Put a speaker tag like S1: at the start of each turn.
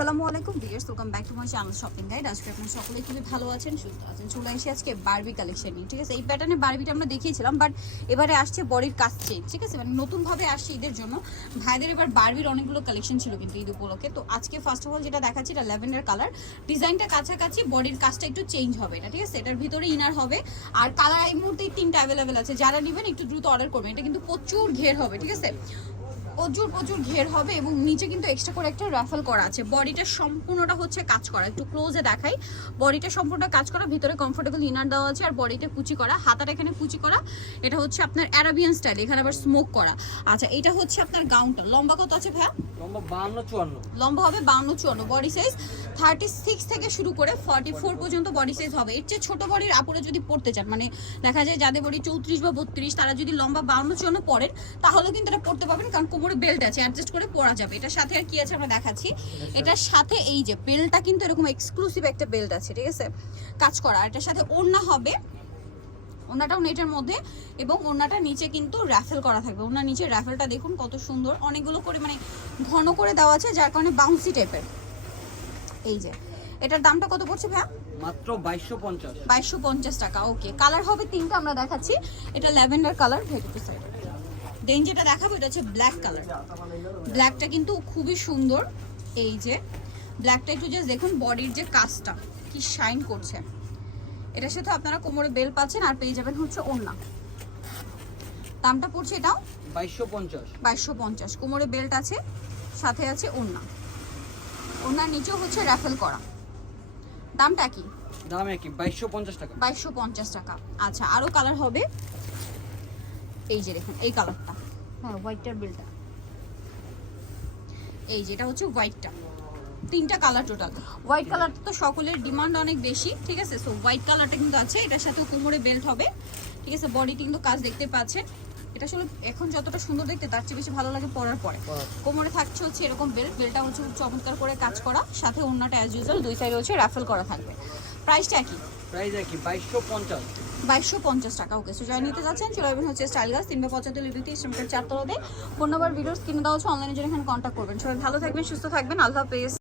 S1: আসসালামু আলাইকুম, viewers welcome back to my channel shopping guide আজকে আপনারা সকলেই খুবই ভালো আছেন, সুস্থ আছেন। চলে এসে আজকে বারবি কালেকশন নিয়ে, ঠিক আছে? এই প্যাটার্নে বারবিটা আমরা দেখিয়েছিলাম বাট এবারে আসছে বডির কাজ চেঞ্জ ঠিক আছে? মানে নতুনভাবে আসছে ঈদের জন্য। ভাইদের এবার বারবির অনেকগুলো কালেকশন ছিল কিন্তু ঈদ উপলক্ষে। তো আজকে ফার্স্ট অফ অল যেটা দেখাচ্ছি, এটা ল্যাভেন্ডার কালার ডিজাইনটা কাছাকাছি, বডির কাজটা একটু চেঞ্জ হবে এটা, ঠিক আছে? এটার ভিতরে ইনার হবে। আর কালার এই মুহূর্তে তিনটা অ্যাভেলেবেল আছে। যারা নেবেন, একটু দ্রুত অর্ডার করবেন। এটা কিন্তু প্রচুর ঘের হবে, ঠিক আছে? প্রচুর প্রচুর ঘের হবে এবং নিচে কিন্তু এক্সট্রা করে একটা রাফেল করা আছে। বডিটা সম্পূর্ণটা হচ্ছে কাজ করা। একটু ক্লোজে দেখাই। বডিটা সম্পূর্ণটা কাজ করা ভিতরে কমফোর্টেবল ইনার দেওয়া আছে আর বডিটা কুচি করা। হাতাটা এখানে কুচি করা। এটা হচ্ছে আপনার অ্যারাবিয়ান স্টাইল এখানে আবার স্মোক করা। আচ্ছা এটা হচ্ছে আপনার গাউনটা লম্বা কত আছে ভাইয়া?
S2: লম্বা বাউন্ন চুয়ান্ন।
S1: লম্বা হবে বাউন্ন চুয়ান্ন। বডি সাইজ থার্টি সিক্স থেকে শুরু করে ফর্টি ফোর পর্যন্ত বডি সাইজ হবে। এর চেয়ে ছোট বডির আপুরে যদি পড়তে চান মানে দেখা যায় যাদের বডি চৌত্রিশ বা বত্রিশ, তারা যদি লম্বা বাউন্ন চুয়ান্ন পরেন, তাহলে কিন্তু এটা পড়তে পারবেন, কারণ কোমরে বেল্ট আছে অ্যাডজাস্ট করে পরা যাবে। এটার সাথে আর কি আছে আমরা দেখাচ্ছি। এটার সাথে এই যে বেল্টটা কিন্তু এরকম এক্সক্লুসিভ একটা বেল্ট আছে, ঠিক আছে? কাজ করা। এটার সাথে ওড়না হবে। ওনাটাও নেটের মধ্যে এবং ওনাটা নিচে কিন্তু র্যাফেল করা থাকবে। ওনার নিচে র্যাফেলটা দেখুন কত সুন্দর। অনেকগুলো করে মানে ঘন করে দেওয়া আছে, যার কারণে বাউন্সি টাইপের এই যে এটার দামটা কত পড়ছে ভাইয়া?
S2: মাত্র বাইশশো পঞ্চাশ।
S1: বাইশশো পঞ্চাশ টাকা ওকে। কালার হবে তিনটা আমরা দেখাচ্ছি। এটা ল্যাভেন্ডার কালার ভেতর সাইড দেন যেটা দেখাবো এটা হচ্ছে ব্ল্যাক কালার ব্ল্যাকটা কিন্তু খুবই সুন্দর। এই যে ব্ল্যাকটা একটু জাস্ট দেখুন বডির যে কাজটা কি শাইন করছে। এটার সাথে আপনারা কোমরে বেল পাচ্ছেন আর পেয়ে যাবেন হচ্ছে ওড়না। দামটা পড়ছে এটাও?
S2: বাইশশো পঞ্চাশ।
S1: বাইশশো পঞ্চাশ। কোমরে বেল্ট আছে সাথে আছে ওড়না। ওড়নার নিচেও হচ্ছে র্যাফেল করা। দামটা কি?
S2: দাম বাইশশো পঞ্চাশ টাকা।
S1: বাইশশো পঞ্চাশ টাকা। আচ্ছা আরও কালার হবে? এই যে দেখুন এই কালারটা হ্যাঁ হোয়াইটটার বিলটা এই যেটা হচ্ছে হোয়াইটটা তিনটা কালার টোটাল হোয়াইট কালারটা তো সকলের ডিমান্ড অনেক বেশি ঠিক আছে? সো হোয়াইট কালারটা কিন্তু আছে এটার সাথে কোমরে বেল্ট হবে। ঠিক আছে বডি কিন্তু কাজ দেখতে পাচ্ছেন। এটা আসলে এখন যতটা সুন্দর দেখতে তার চেয়ে বেশি ভালো লাগে পরার পরে। কোমরে থাকছে হচ্ছে এরকম বেল্ট বেল্টটা হচ্ছে চমৎকার করে কাজ করা সাথে অন্যটা অ্যাজ ইউজুয়াল দুই সাইডে হচ্ছে রাফেল করা থাকবে। প্রাইসটা কি
S2: প্রাইস একই বাইশশো পঞ্চাশ।
S1: বাইশশো পঞ্চাশ টাকা ওকে সো জয় নিতে যাচ্ছেন চলে আসবেন হচ্ছে স্টাইল গাছ তিনশো পঁচাত্তর লিবিতে ইসলামপুর চারতলাতে ফোন নাম্বার ভিডিওস কিনে দেওয়া হচ্ছে অনলাইনে জন্য এখানে কন্ট্যাক্ট করবেন। সবাই ভালো থাকবেন সুস্থ থাকবেন আল্লাহ হাফেজ।